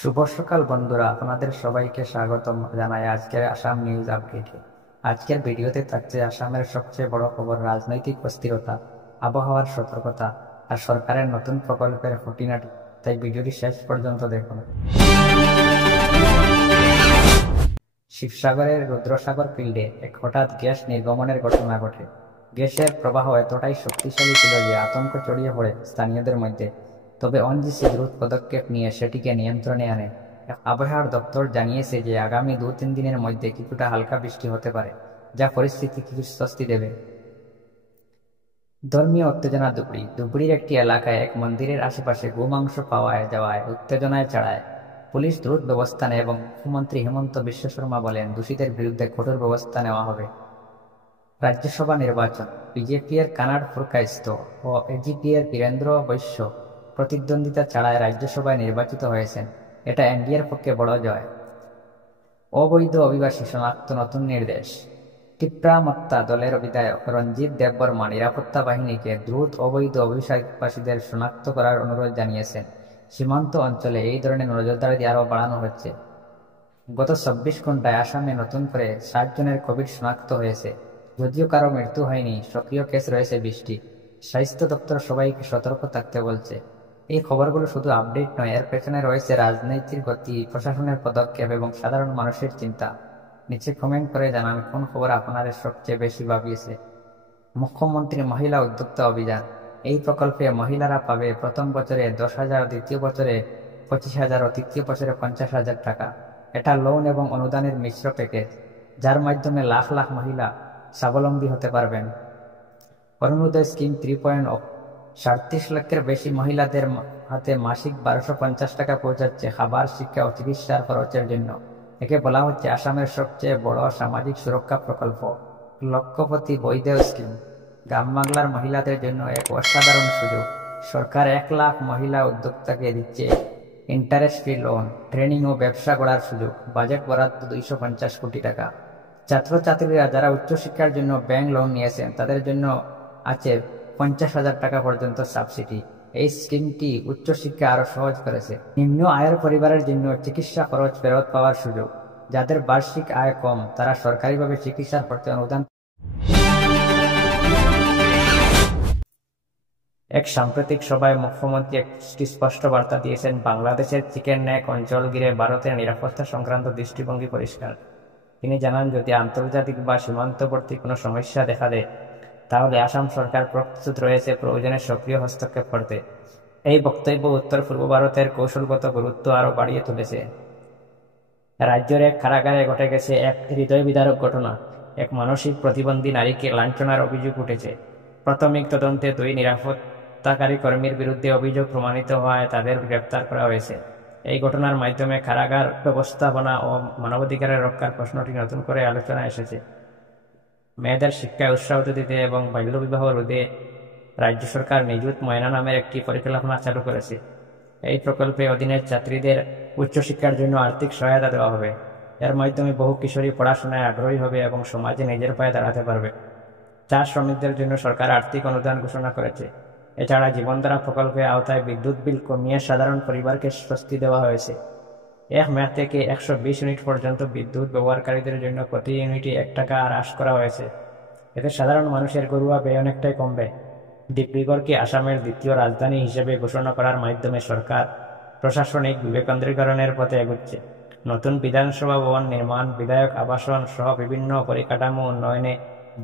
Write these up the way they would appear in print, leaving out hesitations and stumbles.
শুভ সকাল বন্ধুরা, আপনাদের সবাইকে স্বাগতম জানাই আজকের আসাম নিউজ আপডেটে। আজকের ভিডিওতে থাকছে আসামের সবচেয়ে বড় খবর, রাজনৈতিক অস্থিরতা, আবহাওয়ার সতর্কতা আর সরকারের নতুন প্রকল্পের খুঁটিনাটি। তাই ভিডিওটি শেষ পর্যন্ত দেখুন। শিবসাগরের রুদ্রসাগর ফিল্ডে এক হঠাৎ গ্যাস নির্গমনের ঘটনা ঘটে। গ্যাসের প্রবাহ এতটাই শক্তিশালী ছিল যে আতঙ্ক ছড়িয়ে পড়ে স্থানীয়দের মধ্যে। তবে ওএনজিসি দ্রুত পদক্ষেপ নিয়ে সেটিকে নিয়ন্ত্রণে আনে। আবহাওয়ার দপ্তর জানিয়েছে যে আগামী 2-3 দিনের মধ্যে কিছুটা হালকা বৃষ্টি হতে পারে, যা পরিস্থিতি কিছু স্বস্তি দেবে। ধর্মীয় উত্তেজনা ধুবড়ির একটি এলাকায় এক মন্দিরের আশেপাশে গোমাংস পাওয়া যাওয়ায় উত্তেজনায় চড়ায়। পুলিশ দ্রুত ব্যবস্থা নেয় এবং মুখ্যমন্ত্রী হেমন্ত বিশ্ব শর্মা বলেন দোষীদের বিরুদ্ধে কঠোর ব্যবস্থা নেওয়া হবে। রাজ্যসভা নির্বাচন, বিজেপি এর কানাড ফুরকাইস্ত ও এজিপি এর বীরেন্দ্র বৈশ্য প্রতিদ্বন্দ্বিতা ছাড়াই রাজ্যসভায় নির্বাচিত হয়েছেন। এটা এনডিএর পক্ষে বড় জয়। অবৈধ অভিবাসী শনাক্ত নতুন নির্দেশ। টিপ্রামত্তা দলের বিধায়ক রঞ্জিত দেববর্মা নিরাপত্তা বাহিনীকে দ্রুত অবৈধ অভিবাসীদের শনাক্ত করার অনুরোধ জানিয়েছেন। সীমান্ত অঞ্চলে এই ধরনের নজরদারি আরও বাড়ানো হচ্ছে। গত 24 ঘন্টায় আসামে নতুন করে 60 জনের কোভিড শনাক্ত হয়েছে। যদিও কারো মৃত্যু হয়নি, সক্রিয় কেস রয়েছে 20টি। স্বাস্থ্য দপ্তর সবাইকে সতর্ক থাকতে বলছে। এই খবরগুলো শুধু আপডেট নয়, এর পেছনে রয়েছে রাজনীতির গতি, প্রশাসনের পদক্ষেপ এবং সাধারণ মানুষের চিন্তা। নিচে কমেন্ট করে জানান কোন খবর আপনাদের সবচেয়ে বেশি ভাবিয়েছে। মুখ্যমন্ত্রী মহিলা উদ্যোক্তা অভিযান। এই প্রকল্পে মহিলারা পাবে প্রথম বছরে 10,000, দ্বিতীয় বছরে 25,000 ও তৃতীয় বছরে 50,000 টাকা। এটা লোন এবং অনুদানের মিশ্র প্যাকেজ, যার মাধ্যমে লাখ লাখ মহিলা স্বাবলম্বী হতে পারবেন। অরুণোদয় স্কিম 3.0, 37 লাখের বেশি মহিলাদের হাতে মাসিক 1250 টাকা পৌঁছাচ্ছে খাবার, শিক্ষা ও চিকিৎসার খরচের জন্য। একে বলা হচ্ছে আসামের সবচেয়ে বড় সামাজিক সুরক্ষা প্রকল্প। লক্ষপতি বৈদেয় স্কিম, গ্রাম বাংলার মহিলাদের জন্য এক অসাধারণ সুযোগ। সরকার 1 লাখ মহিলা উদ্যোক্তাকে দিচ্ছে ইন্টারেস্ট ফ্রি লোন, ট্রেনিং ও ব্যবসা গড়ার সুযোগ। বাজেট বরাদ্দ 250 কোটি টাকা। ছাত্রছাত্রীরা যারা উচ্চশিক্ষার জন্য ব্যাংক লোন নিয়েছেন তাদের জন্য আছে 50,000 টাকা পর্যন্ত সাবসিডি। এই স্কিমটি উচ্চশিক্ষা আরো সহজ করেছে। নিম্ন আয়ের পরিবারের জন্য চিকিৎসা খরচ ফেরত পাওয়ার সুযোগ। যাদের বার্ষিক আয় কম তারা সরকারিভাবে চিকিৎসার খরচে অনুদান। এক সাম্প্রতিক সভায় মুখ্যমন্ত্রী একটি স্পষ্ট বার্তা দিয়েছেন, বাংলাদেশের চিকেন নেক অঞ্চল ঘিরে ভারতের নিরাপত্তা সংক্রান্ত দৃষ্টিভঙ্গি পরিষ্কার। তিনি জানান, যদি আন্তর্জাতিক বা সীমান্তবর্তী কোনো সমস্যা দেখা দেয় তাহলে আসাম সরকার প্রস্তুত রয়েছে প্রয়োজনে সক্রিয় হস্তক্ষেপ করতে। এই বক্তব্য উত্তর পূর্ব ভারতের কৌশলগত গুরুত্ব আরও বাড়িয়ে তুলেছে। রাজ্যের এক কারাগারে ঘটে গেছে এক হৃদয় বিদারক ঘটনা। এক মানসিক প্রতিবন্ধী নারীকে লাঞ্ছনার অভিযোগ উঠেছে। প্রাথমিক তদন্তে 2 নিরাপত্তাকারী কর্মীর বিরুদ্ধে অভিযোগ প্রমাণিত হওয়ায় তাদের গ্রেপ্তার করা হয়েছে। এই ঘটনার মাধ্যমে কারাগার ব্যবস্থাপনা ও মানবাধিকারের রক্ষার প্রশ্নটি নতুন করে আলোচনায় এসেছে। মেয়েদের শিক্ষায় উৎসাহ দিতে এবং বাল্যবিবাহ রোধে রাজ্য সরকার নিযুত ময়না নামের একটি পরিকল্পনা চালু করেছে। এই প্রকল্পে অধীনের ছাত্রীদের উচ্চশিক্ষার জন্য আর্থিক সহায়তা দেওয়া হবে। এর মাধ্যমে বহু কিশোরী পড়াশোনায় আগ্রহী হবে এবং সমাজে নিজের পায়ে দাঁড়াতে পারবে। চা শ্রমিকদের জন্য সরকার আর্থিক অনুদান ঘোষণা করেছে। এছাড়া জীবনধারা প্রকল্পের আওতায় বিদ্যুৎ বিল কমিয়ে সাধারণ পরিবারকে স্বস্তি দেওয়া হয়েছে। 1 মে থেকে 120 ইউনিট পর্যন্ত বিদ্যুৎ ব্যবহারকারীদের জন্য প্রতি ইউনিটে 1 টাকা হ্রাস করা হয়েছে। এতে সাধারণ মানুষের ঘরোয়া ব্যয় অনেকটাই কমবে। ডিব্রুগড়কে আসামের দ্বিতীয় রাজধানী হিসেবে ঘোষণা করার মাধ্যমে সরকার প্রশাসনিক বিকেন্দ্রীকরণের পথে এগুচ্ছে। নতুন বিধানসভা ভবন নির্মাণ, বিধায়ক আবাসন সহ বিভিন্ন পরিকাঠামো উন্নয়নে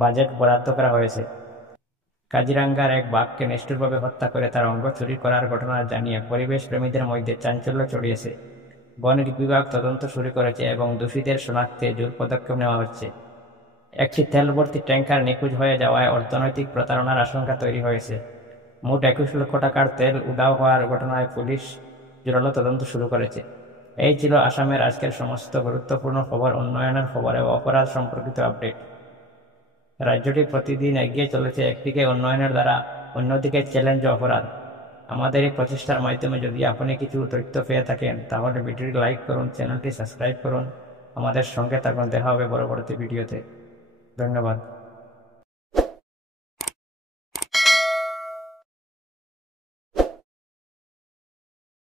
বাজেট বরাদ্দ করা হয়েছে। কাজিরাঙ্গার এক বাঘকে নিষ্ঠুরভাবে হত্যা করে তার অঙ্গ চুরি করার ঘটনা জানিয়ে পরিবেশ প্রেমীদের মধ্যে চাঞ্চল্য ছড়িয়েছে। বন বিভাগ তদন্ত শুরু করেছে এবং দোষীদের শনাক্তে জোর পদক্ষেপ নেওয়া হচ্ছে। একটি তেল ভর্তি ট্যাঙ্কার নিখোঁজ হয়ে যাওয়ায় অর্থনৈতিক প্রতারণার আশঙ্কা তৈরি হয়েছে। মোট 21 লক্ষ টাকার তেল উধাও হওয়ার ঘটনায় পুলিশ জোরালো তদন্ত শুরু করেছে। এই ছিল আসামের আজকের সমস্ত গুরুত্বপূর্ণ খবর, উন্নয়নের খবর এবং অপরাধ সম্পর্কিত আপডেট। রাজ্যটি প্রতিদিন এগিয়ে চলেছে, একদিকে উন্নয়নের দ্বারা, অন্যদিকে চ্যালেঞ্জ ও অপরাধ। আমাদের এই প্রচেষ্টার মাধ্যমে যদি আপনি কিছু তথ্য পেয়ে থাকেন তাহলে ভিডিওটি লাইক করুন, চ্যানেলটি সাবস্ক্রাইব করুন, আমাদের সঙ্গে থাকুন। দেখা হবে পরবর্তী ভিডিওতে। ধন্যবাদ।